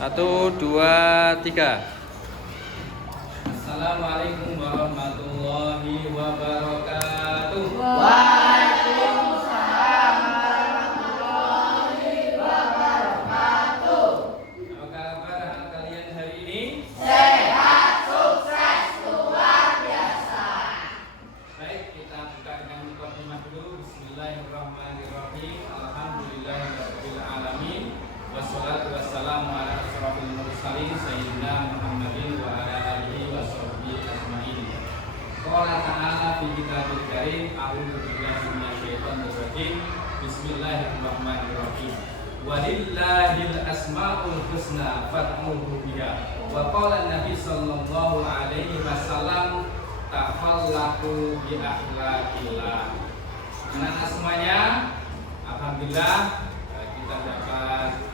Satu, dua, tiga. Assalamualaikum warahmatullahi wabarakatuh. Waalaikumsalam warahmatullahi wabarakatuh. Apa kabar kalian hari ini? Sehat, sukses, luar biasa. Baik, kita buka dengan mukadimah dulu. Bismillahirrahmanirrahim. Alhamdulillahirabbil alamin. Wassalatu wassalamu ala asyrofil mursalin sayyidina Muhammadin wa ala alihi washabbihi ajmain. Qala ta'ala fi kitabil karim, a'udzu billahi minasyaitonir rajim. Bismillahirrahmanirrahim. Walillahil asmaul husna fad'uhu biha. Wa qala Nabi sallallahu alaihi wasallam takhallaqu bi akhlaqillah. Anak-anak semuanya, alhamdulillah kita dapat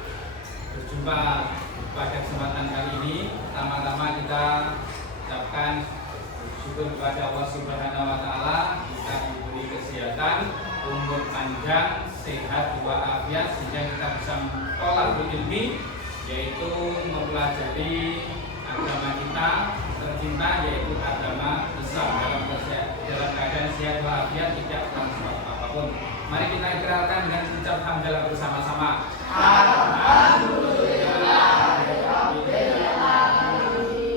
berjumpa pada kesempatan kali ini. Pertama-tama kita ucapkan bersyukur kepada Allah Subhanahu wa taala, kita diberi kesehatan, umur panjang, sehat walafiat sehingga kita bisa tolabul ilmi, yaitu mempelajari agama kita tercinta, yaitu agama Islam dalam keadaan sehat walafiat, tidak kurang apapun. Mari kita ikrarkan dengan ucap hamdalah bersama-sama. Alhamdulillah.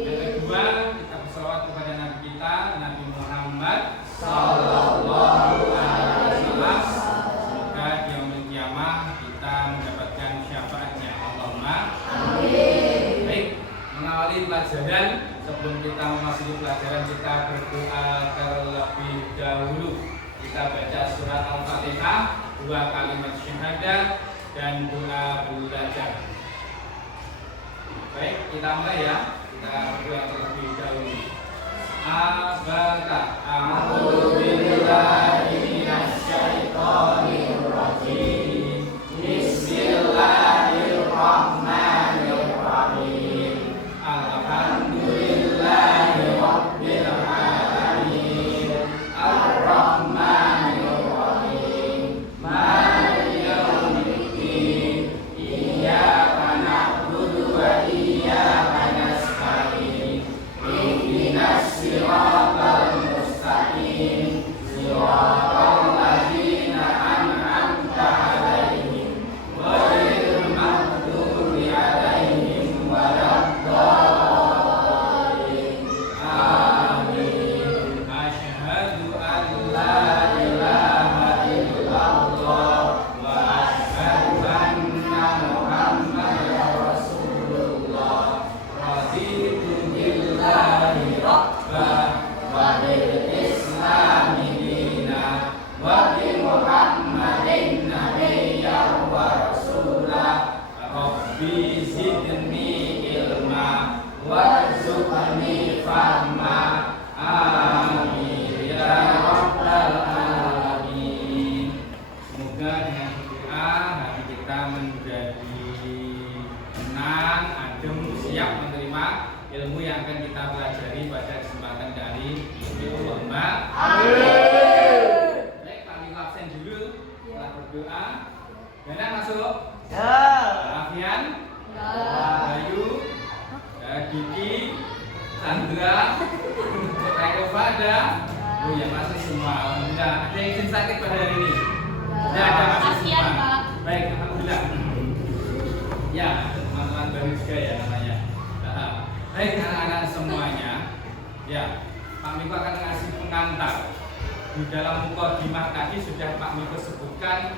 Yang kedua, kita berselawat kepada Nabi kita, Nabi Muhammad Sallallahu Alaihi Wasallam. Semoga di yaumil qiyamah kita mendapatkan syafaatnya. Allahumma amin. Baik, mengawali pelajaran, sebelum kita memasuki pelajaran, kita berdoa terlebih dahulu. Kita baca surat Al-Fatihah, 2 kalimat syahadat dan doa belajar. Baik, kita mulai ya. Kita berdoa terlebih dahulu. Abaka a'udzu billahi minasyaitonir rajim. Bismillahirrahmanirrahim. Alhamdulillahi rabbil alamin. Ar-Rahmanir Rahim. Maliki yaumiddin. Iyyaka na'budu wa iyyaka nasta'in. Ihdinas siratal mustaqim. Siratal ladzina an'amta 'alaihim ghairil maghdubi 'alaihim waladdallin. Amin. Asyhadu an la ilaha illallah wa asyhadu anna Muhammadar Rasulullah. Raditu billahi rabba wa bil islami dina wa bi Muhammadin nabiyyan wa rasulah. Rabbi zidni ilma warzuqni fahma. Amin ya rabbal alamin. Semoga dengan doa hati kita menjadi tenang, adem, siap menerima ilmu yang akan kita pelajari pada kesempatan kali ini. Allahumma amin. Baik, kami absen dulu setelah berdoa. Gana masuk? Alfian? Bayu? Gigi? Sandra? Rekofada? Oh ya, masuk semua. Alhamdulillah. Ada yang izin sakit pada hari ini? Tidak ada, masuk semua. Baik, alhamdulillah. Ya, ada teman-teman baru juga ya namanya. Baik, anak-anak semuanya. Ya, Pak Miko akan ngasih pengantar. Di dalam mukadimah tadi sudah Pak Miko sebutkan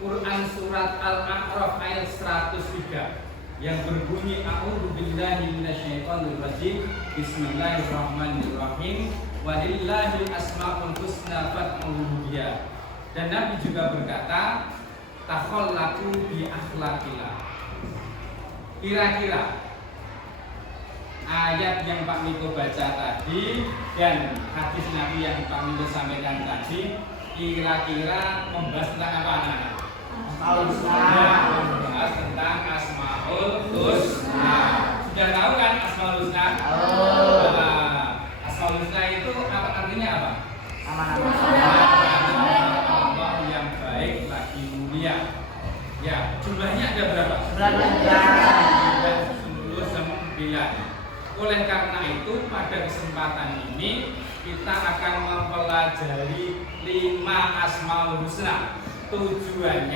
Quran surat Al-A'raf ayat 103 yang berbunyi a'udzu billahi minasyaitonir rajim. Bismillahirrahmanirrahim. Walillahil asmaul husna fad'uhu biha. Dan Nabi juga berkata, takhallaqu bi akhlaqillah. Kira-kira ayat yang Pak Miko baca tadi dan hadis Nabi yang Pak Miko sampaikan tadi kira-kira membahas tentang apa anak-anak? Membahas tentang Asmaul Husna. Sudah tahu kan Asmaul Husna? Asmaul Husna itu apa artinya apa? Nama-nama Allah yang baik lagi mulia. Ya, jumlahnya ada berapa? 19. Oleh karena itu pada kesempatan ini kita akan mempelajari 5 Asmaul Husna. Tujuan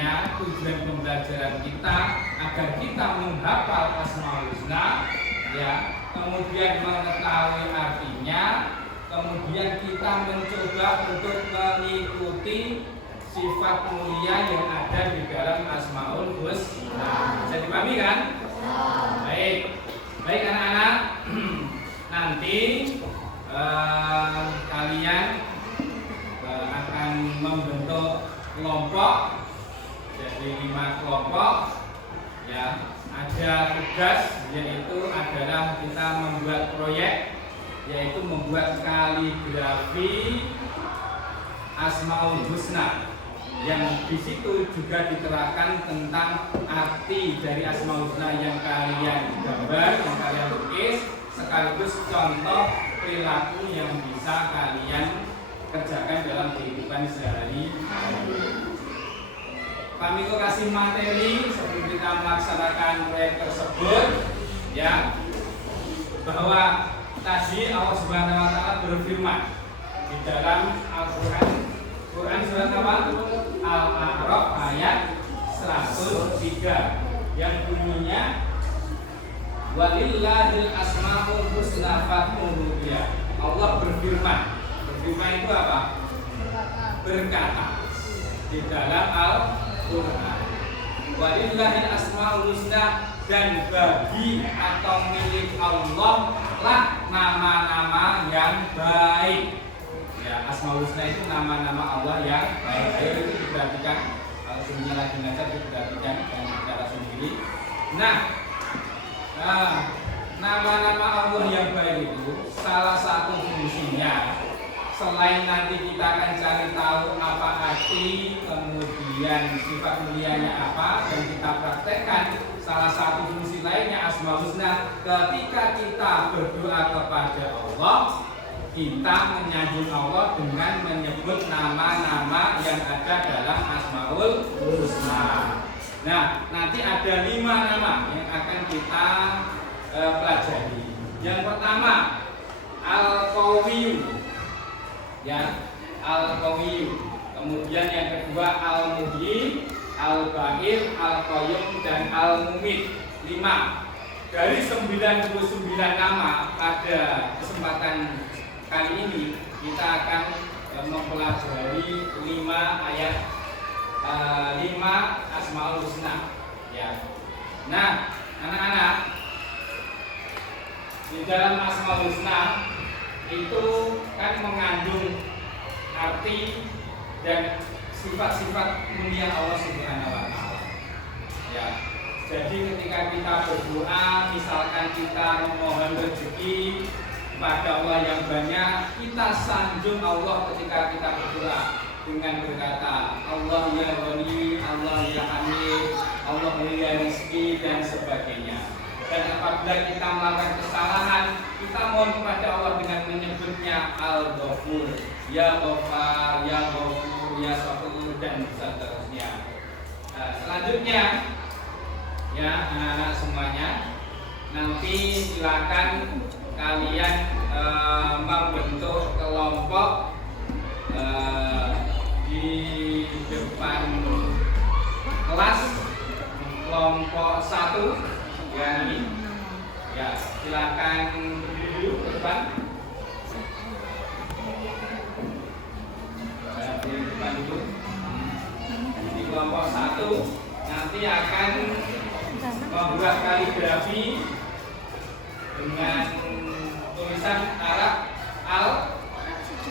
pembelajaran kita agar kita menghafal Asmaul Husna, ya, kemudian mengetahui artinya, kemudian kita mencoba untuk mengikuti sifat mulia yang ada di dalam Asmaul Husna. Bisa dipahami kan? Baik anak-anak. Nanti kalian akan membentuk kelompok, jadi 5 kelompok, ya. Ada tugas yaitu adalah kita membuat proyek, yaitu membuat kaligrafi Asmaul Husna, yang di situ juga diterangkan tentang arti dari Asmaul Husna yang kalian gambar, yang kalian lukis, sekaligus contoh perilaku yang bisa kalian kerjakan dalam kehidupan sehari-hari. Kami kasih materi sebelum kita melaksanakan proyek tersebut, ya, bahwa tadi Allah Subhanahu wa taala berfirman di dalam Al-Qur'an. Quran surat apa? Al-A'raf ayat 103 yang bunyinya walillahil asmaul husna fad'uhu biha. Allah berfirman. Berfirman itu apa? Berkata di dalam Al-Qur'an. Walillahil asmaul husna, dan bagi atau milik Allah lah nama-nama yang baik. Ya, Asmaul Husna itu nama-nama Allah yang baik. Ayo itu diperhatikan. Kalau semuanya lagi ngajar diperhatikan dan bicara sendiri. Nah, nama-nama Allah yang baik itu salah satu fungsinya, selain nanti kita akan cari tahu apa arti, kemudian sifat mulianya apa, dan kita praktekkan. Salah satu fungsi lainnya Asmaul Husna, ketika kita berdoa kepada Allah, kita menyanjung Allah dengan menyebut nama-nama yang ada dalam Asmaul Husna. Nah, nanti ada 5 nama yang akan kita pelajari. Yang pertama, Al-Qawiyyu, ya, Al-Qawiyyu. Kemudian yang kedua, Al-Muhyi, Al-Baqir, Al-Qayyum, dan Al-Mumit. 5. Dari 99 nama pada kesempatan kali ini kita akan mempelajari 5 ayat 5 Asmaul Husna, ya. Nah, anak-anak, di dalam Asmaul Husna itu kan mengandung arti dan sifat-sifat mulia Allah Subhanahu wa taala. Ya. Jadi ketika kita berdoa, misalkan kita memohon rezeki kepada Allah yang banyak, kita sanjung Allah ketika kita berdoa dengan berkata Allah ya Ghani, Allah ya Hamid, Allah ya Rizki, dan sebagainya. Dan apabila kita melakukan kesalahan, kita mohon kepada Allah dengan menyebutnya Al-Ghafur, ya Ghafar, ya Ghafur, ya Shakur, dan seterusnya. Nah, selanjutnya, ya anak-anak semuanya, nanti silakan kalian membentuk kelompok di depan kelas, kelompok 1, ya ini, ya silakan duduk ke depan, di depan dulu. Di kelompok 1 nanti akan membuat kaligrafi dengan tulisan Arab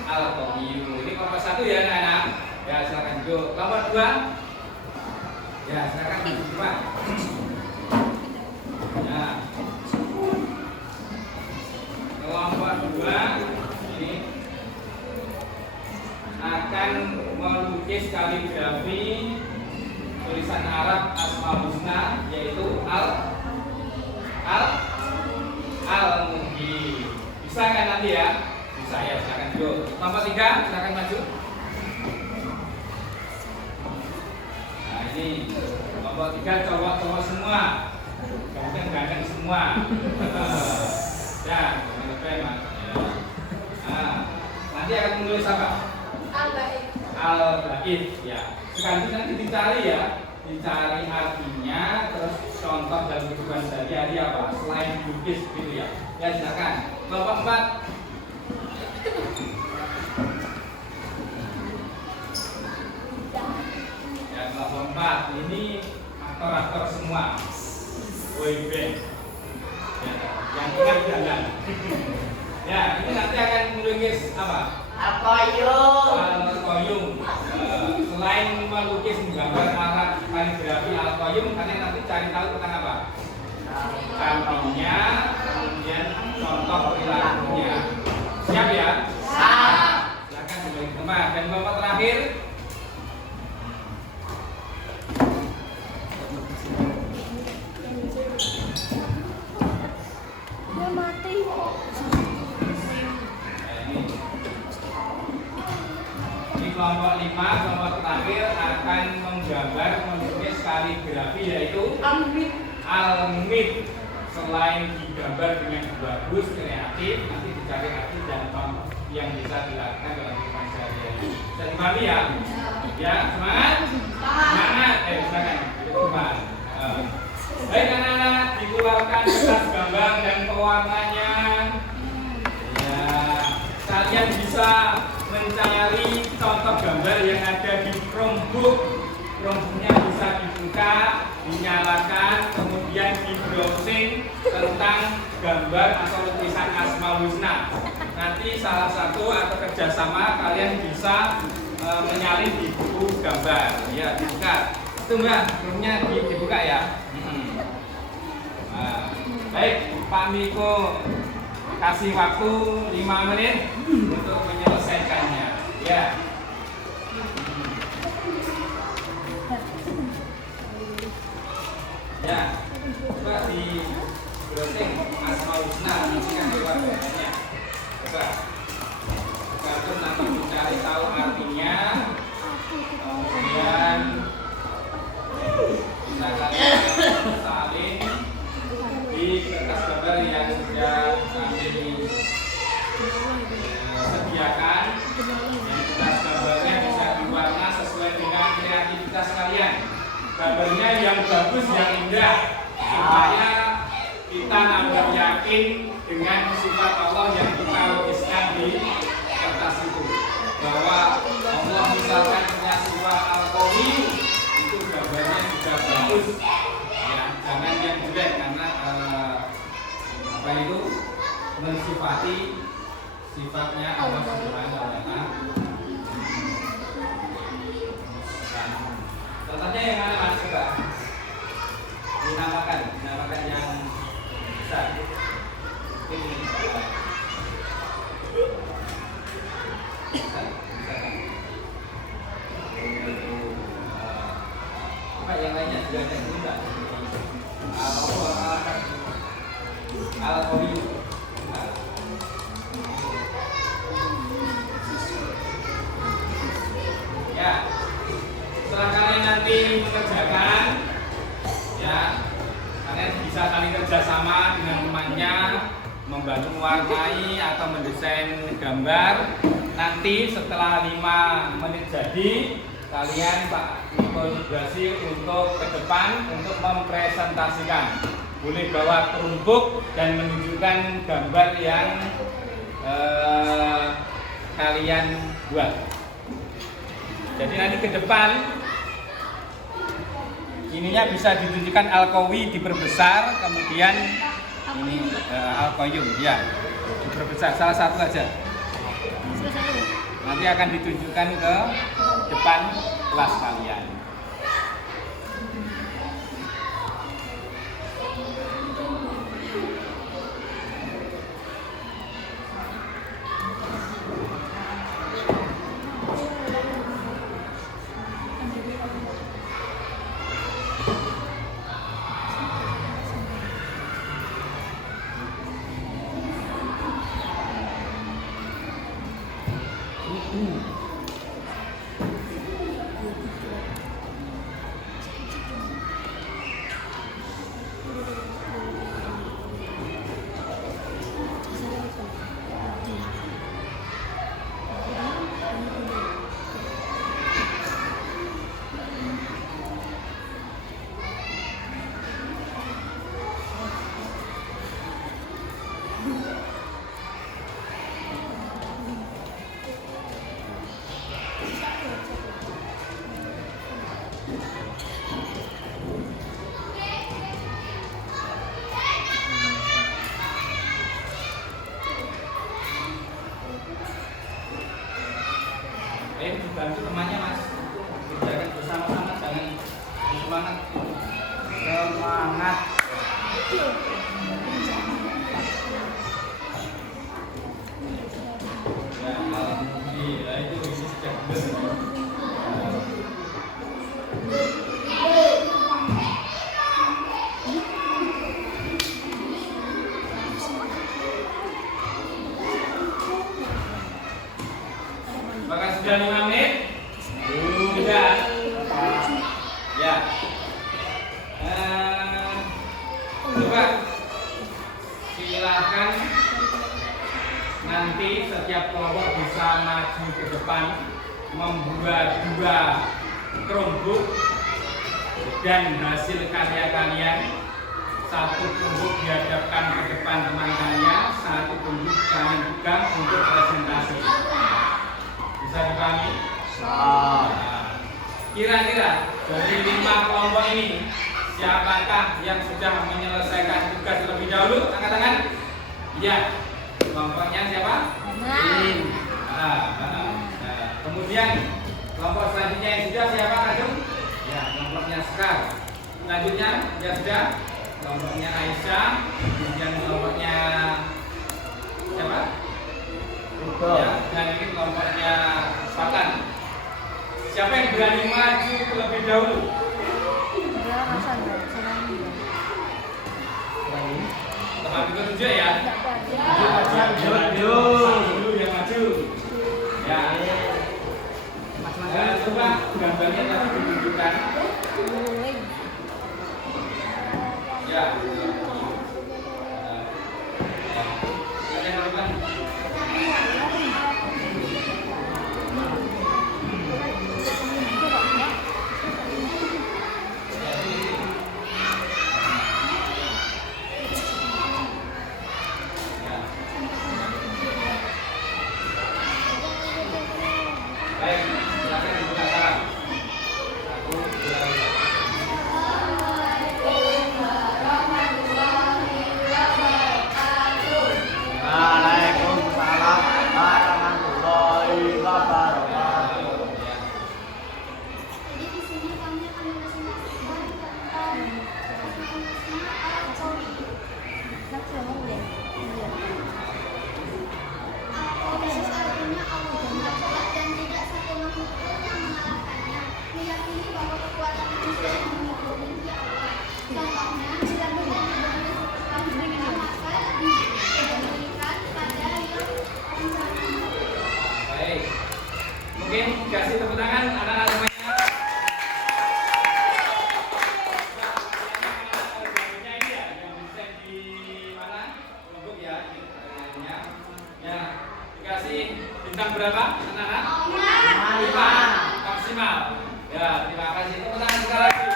Al-Qawiyyu. Ini kelompok 1 ya anak-anak. Ya silakan duduk. Kelompok 2. Ya silakan duduk depan. Ya. Kelompok 2 ini akan melukis kaligrafi tulisan Arab Asmaul Husna, yaitu Al-Muhyi. Bisa kan nanti ya? Bisa ya, silakan duduk. Kelompok 3, silakan maju. Nah ini kelompok 3 cowok-cowok semua, kemudian ganteng semua. Ya, dengan P mas. Ya. Nah, nanti akan menulis apa? Al-Baik. Al-Baid. Ya. Sekarang nanti dicari ya, dicari artinya, terus contoh dalam kehidupan sehari-hari apa? Selain lukis gitu ya. Ya silakan. Kelompok 4. Ya kelompok 4 ini aktor-aktor semua. Boyband. Ya, yang ingat jalan. Ya, ini nanti akan melukis apa? Al-Qayyum. Al-Qayyum. Selain melukis menggambar alat kaligrafi Al-Qayyum, kalian nanti cari tahu tentang apa? Cantiknya, kemudian contoh perilakunya. Siap ya? Siap. Silakan kembali ke tempat. Dan kelompok terakhir. Dia mati. Ini kelompok 5, kelompok terakhir akan menggambar melukis kaligrafi yaitu Al-Mid. Selain digambar dengan bagus, kreatif, nanti dicari arti dan contoh yang bisa dilakukan dalam kehidupan sehari-hari. Bisa dipahami ya? Ya, semangat? Semangat. Silakan. Depan. Baik anak-anak, dikeluarkan kertas gambar dan pewarnanya. Ya, kalian bisa mencari contoh gambar yang ada di Chromebook. Chromebooknya bisa dibuka, dinyalakan, kemudian di browsing tentang gambar atau lukisan Asmaul Husna. Nanti salah satu atau kerjasama kalian bisa menyalin di buku gambar. Ya, dibuka. Itu mbak, roomnya dibuka ya. Nah, baik, Pak Miko kasih waktu 5 menit untuk menyelesaikannya. Ya. Ya, coba di browsing Asmaul Husna, nanti kan keluar gambarnya. Coba. Terus nanti mencari tahu artinya. Kemudian bisa kalian salin di kertas gambar yang sudah kami sediakan. Kertas gambarnya bisa diwarna sesuai dengan kreativitas kalian. Gambarnya yang bagus, yang indah, supaya kita nambah yakin dengan sifat Allah yang kita lukiskan di kertas itu. Bahwa Allah misalkan punya sifat Al-Qawi, itu gambarnya sudah bagus. Ya, jangan yang jelek karena apa itu mensifati sifatnya Allah Subhanahu wa Ta'ala. Contohnya yang mana mas? Coba dinamakan yang besar. Ini apa yang lainnya juga ada juga. Al-Qawi. Ya, setelah kalian nanti mengerjakan, ya, kalian bisa saling kerjasama dengan temannya, membantu mewarnai atau mendesain gambar. Nanti setelah 5 menit jadi, kalian Pak Nikoligasi untuk ke depan untuk mempresentasikan. Boleh bawa Chromebook dan menunjukkan gambar yang kalian buat. Jadi nanti ke depan ininya bisa ditunjukkan Al-Qawi diperbesar, kemudian ini Al-Qayyum ya diperbesar, salah satu aja. Nanti akan ditunjukkan ke depan kelas kalian. Dibantu temannya mas untuk kerjakan bersama-sama, jangan semangat. Semangat. Ya, alhamdulillah itu sudah benar. Apakah sudah 5 menit? Sudah. Ya. Coba silakan nanti setiap kelompok bisa maju ke depan membuat 2 Chromebook dan hasil karya kalian. 1 Chromebook dihadapkan ke depan teman kalian, 1 Chromebook kalian pegang untuk presentasi. Bisa dipahami? Nah, kira-kira dari 5 kelompok ini siapakah yang sudah menyelesaikan tugas terlebih dahulu? Angkat tangan. Ya, kelompoknya siapa? Kemudian kelompok selanjutnya yang sudah siapa? Kajung? Ya, kelompoknya Sekar. Selanjutnya yang sudah kelompoknya Aisyah. Kemudian kelompoknya siapa? Ya, dan ini kelompoknya Fatan. Siapa yang berani maju terlebih dahulu? Tempat itu 7 ya? Maju dulu yang maju. Ya. Coba gambarnya tadi ditunjukkan. Ya. Baik, silakan dibuka salam. 1, 2, 3. Waalaikumsalam warahmatullahi wabarakatuh. Jadi di sini kami akan mempresentasikan tentang Al-Qadis artinya Allah dan tidak satu makhluk pun yang mengalahkannya. Meyakini bahwa kekuatan manusia yang memiliki Allah. Contohnya, jika kita diberi sesuatu maka diberikan pada yang rencananya. Baik. Mungkin kasih tepuk tangan anak-anak semuanya. Gambarnya ini ya, yang bisa di mana? Kelompok ya, ya. Dikasih bintang berapa, anak-anak? 5 maksimal. Ya, terima kasih. Tepuk tangan sekali lagi.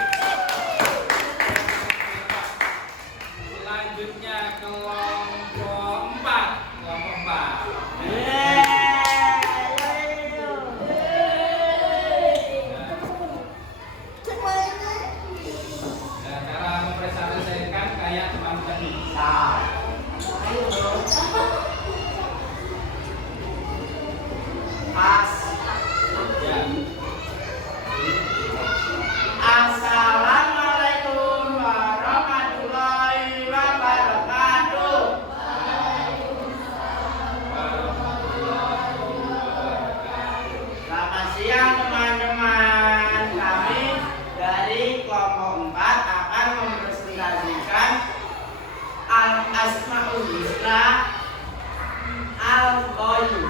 Selanjutnya kelompok 4. Kelompok 4. Ya, cara mempresentasikan kayak teman tadi. Ya. Assalamualaikum warahmatullahi wabarakatuh. Selamat siang teman-teman. Kami dari kelompok 4 akan mempresentasikan Al-Asmaul Husna Al-Qayyum.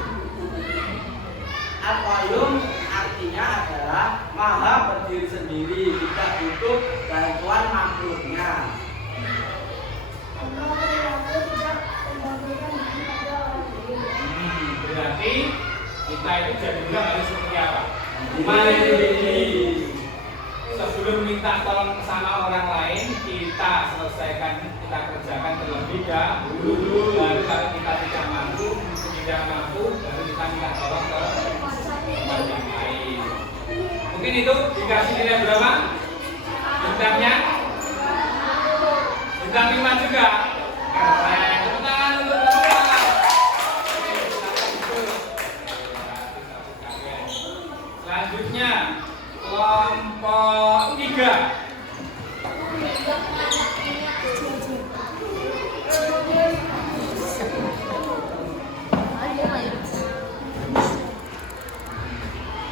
Al-Qayyum artinya adalah maha berdiri sendiri, tidak butuh bantuan makhluknya. Berarti kita itu jadi bilang harus seperti apa? Mandiri. Sebelum minta tolong sama orang lain, kita selesaikan, kita kerjakan terlebih dahulu. Baru itu dikasih nilai berapa? Bintangnya? Bintang 5 juga. Keren. Tepuk tangan untuk Bapak. Selanjutnya kelompok 3.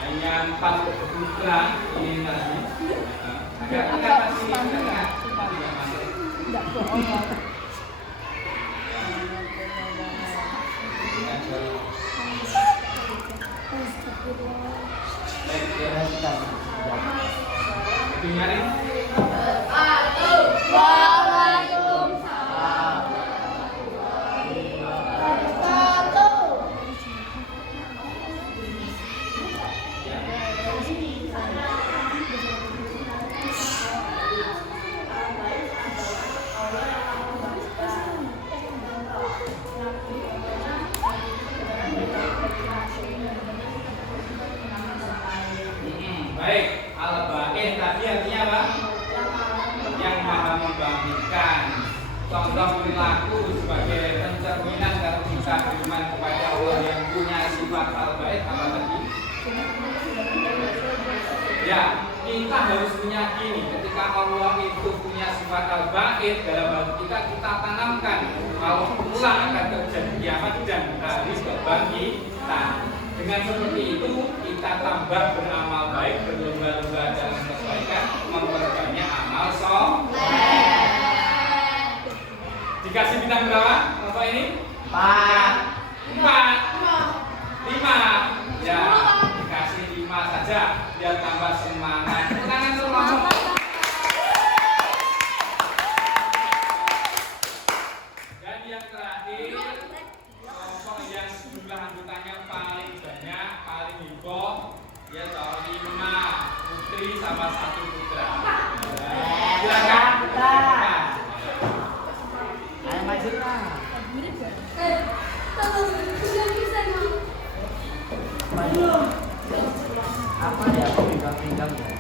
Hanya 4 putra ini tadi. Agak masih enggak masuk. Dengarin. Baik, al-ba'in tadi artinya apa? Yang maha membangkitkan. Contoh perilaku sebagai pencerminan kalau kita beriman kepada Allah yang punya sifat al-ba'in apa tadi? Ya, kita harus meyakini ketika Allah itu punya sifat al-ba'in dalam hati kita tanamkan kalau kelak akan terjadi kiamat dan hari kebangkitan. Dengan seperti itu kita tambah beramal baik, berlomba-lomba dalam kebaikan, memperbanyak amal soleh. Dikasih bintang berapa? Apa ini? 4. 5. Ya, dikasih 5 saja biar tambah semangat. Tangan semua. Dan yang terakhir, kelompok yang jumlah anggotanya paling banyak, paling heboh, ya soal 5 putri sama 1 putra. Silakan. Ayo maju lah. Apa ya? Aku pegang-pegang ya.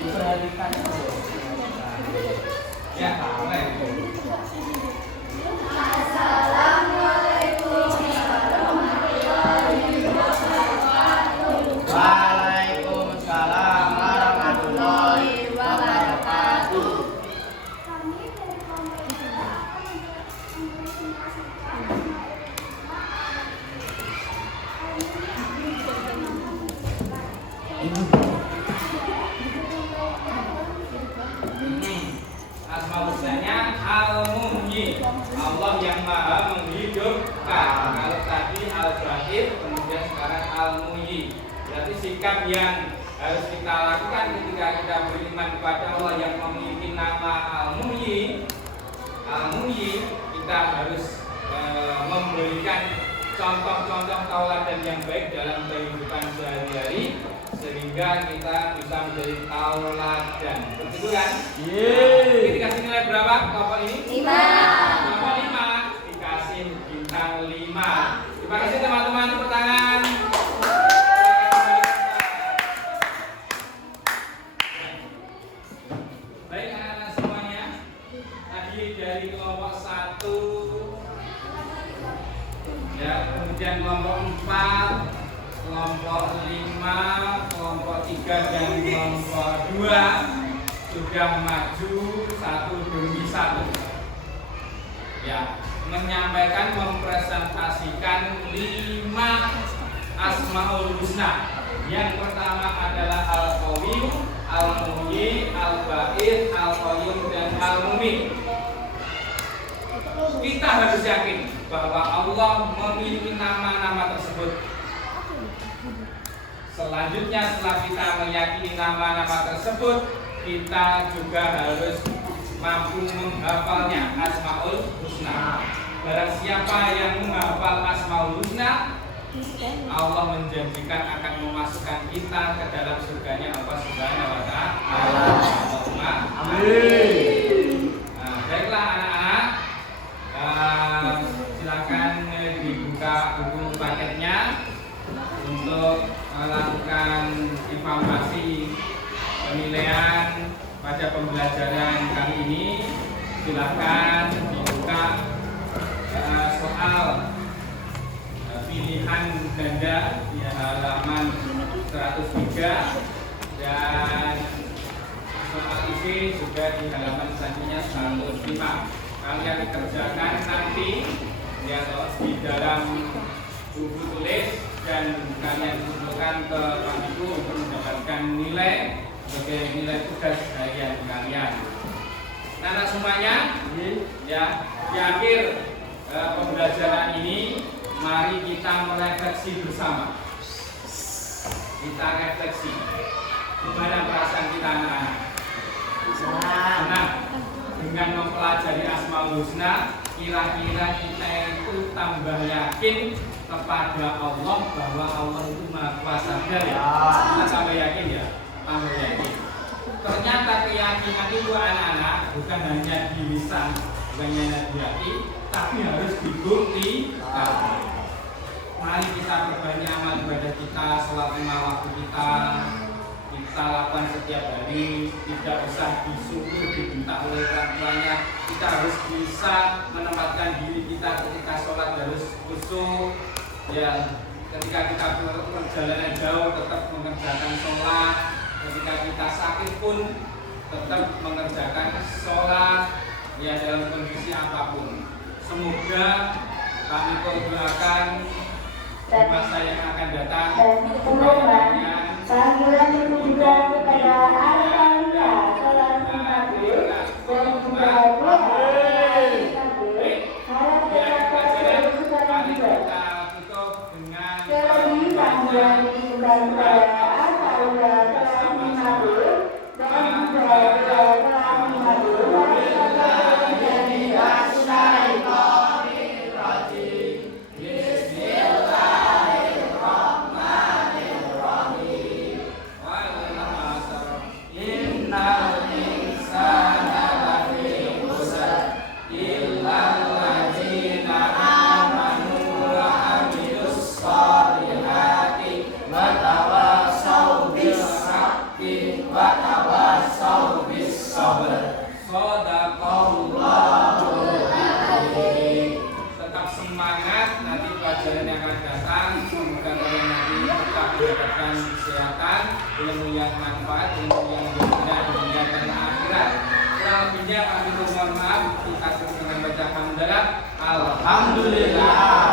Diperhatikan. Ya, boleh. Waalaikumsalam warahmatullahi wabarakatuh. Kami dari kelompok 3 akan Asmaul husnanya Al-Muhyi, Allah yang maha menghidupkan. Kalau tadi Al-Baqir, kemudian sekarang Al-Muhyi. Berarti sikap yang harus kita lakukan ketika kita beriman kepada Allah yang memiliki nama Al-Muhyi. Al-Muhyi, kita harus memberikan contoh-contoh tauladan yang baik dalam kehidupan sehari-hari sehingga kita bisa menjadi tauladan. Betul kan? Ini dikasih nilai berapa kelompok ini? 5. Kelompok 5 dikasih bintang 5. Terima kasih teman-teman, tepuk tangan. Baik anak-anak semuanya, tadi dari kelompok 1 ya, kemudian kelompok 4, kelompok 5, kelompok 3 dan kelompok 2 sudah maju satu demi satu. Ya, menyampaikan mempresentasikan 5 Asmaul Husna. Yang pertama adalah Al-Qawi, Al-Muhyi, Al-Baqir, Al-Qayyum dan Al-Mumin. Kita harus yakin bahwa Allah memiliki nama-nama tersebut. Selanjutnya setelah kita meyakini nama-nama tersebut, kita juga harus mampu menghafalnya, Asmaul Husna. Barang siapa yang menghafal Asmaul Husna, Allah menjanjikan akan memasukkan kita ke dalam surganya Allah Subhanahu wa Ta'ala. Amin. Nah, baiklah anak-anak, silakan dibuka buku paketnya untuk melakukan Silahkan dibuka soal pilihan ganda di halaman 103 dan soal isi juga di halaman selanjutnya 105. Kalian kerjakan nanti ya di dalam buku tulis dan kalian kumpulkan ke Paniku untuk mendapatkan nilai sebagai nilai tugas harian kalian. Nah, semuanya ya di akhir pembelajaran ini mari kita merefleksi bersama. Kita refleksi gimana perasaan kita anak-anak. Senang dengan mempelajari Asmaul Husna, kira-kira kita itu tambah yakin kepada Allah bahwa Allah itu Maha Kuasa ya. Kita tambah yakin ya, tambah yakin. Ternyata keyakinan itu anak-anak bukan hanya di lisan, bukan hanya di hati, tapi harus dibuktikan. Mari kita perbanyak amal ibadah kita, sholat 5 waktu kita lakukan setiap hari, tidak usah disuruh dibentak oleh orang tuanya. Kita harus bisa menempatkan diri kita ketika sholat harus khusyuk. Ya, ketika kita perjalanan jauh tetap mengerjakan sholat. Ketika kita sakit pun tetap mengerjakan sholat. Ya, dalam kondisi apapun. Semoga kami doakan di masa yang akan datang panggilan itu juga kepada Arya sholat maghrib dan juga doa selebih panggilan itu juga kepada Arya sholat maghrib dan juga doa sholat maghrib tetap semangat nanti pelajaran yang akan datang. Semoga kalian nanti tetap mendapatkan kesehatan, ilmu yang manfaat, ilmu yang berguna dunia dan akhirat. Selebihnya kami mohon maaf. Kita terus dengan baca hamdalah. Alhamdulillah.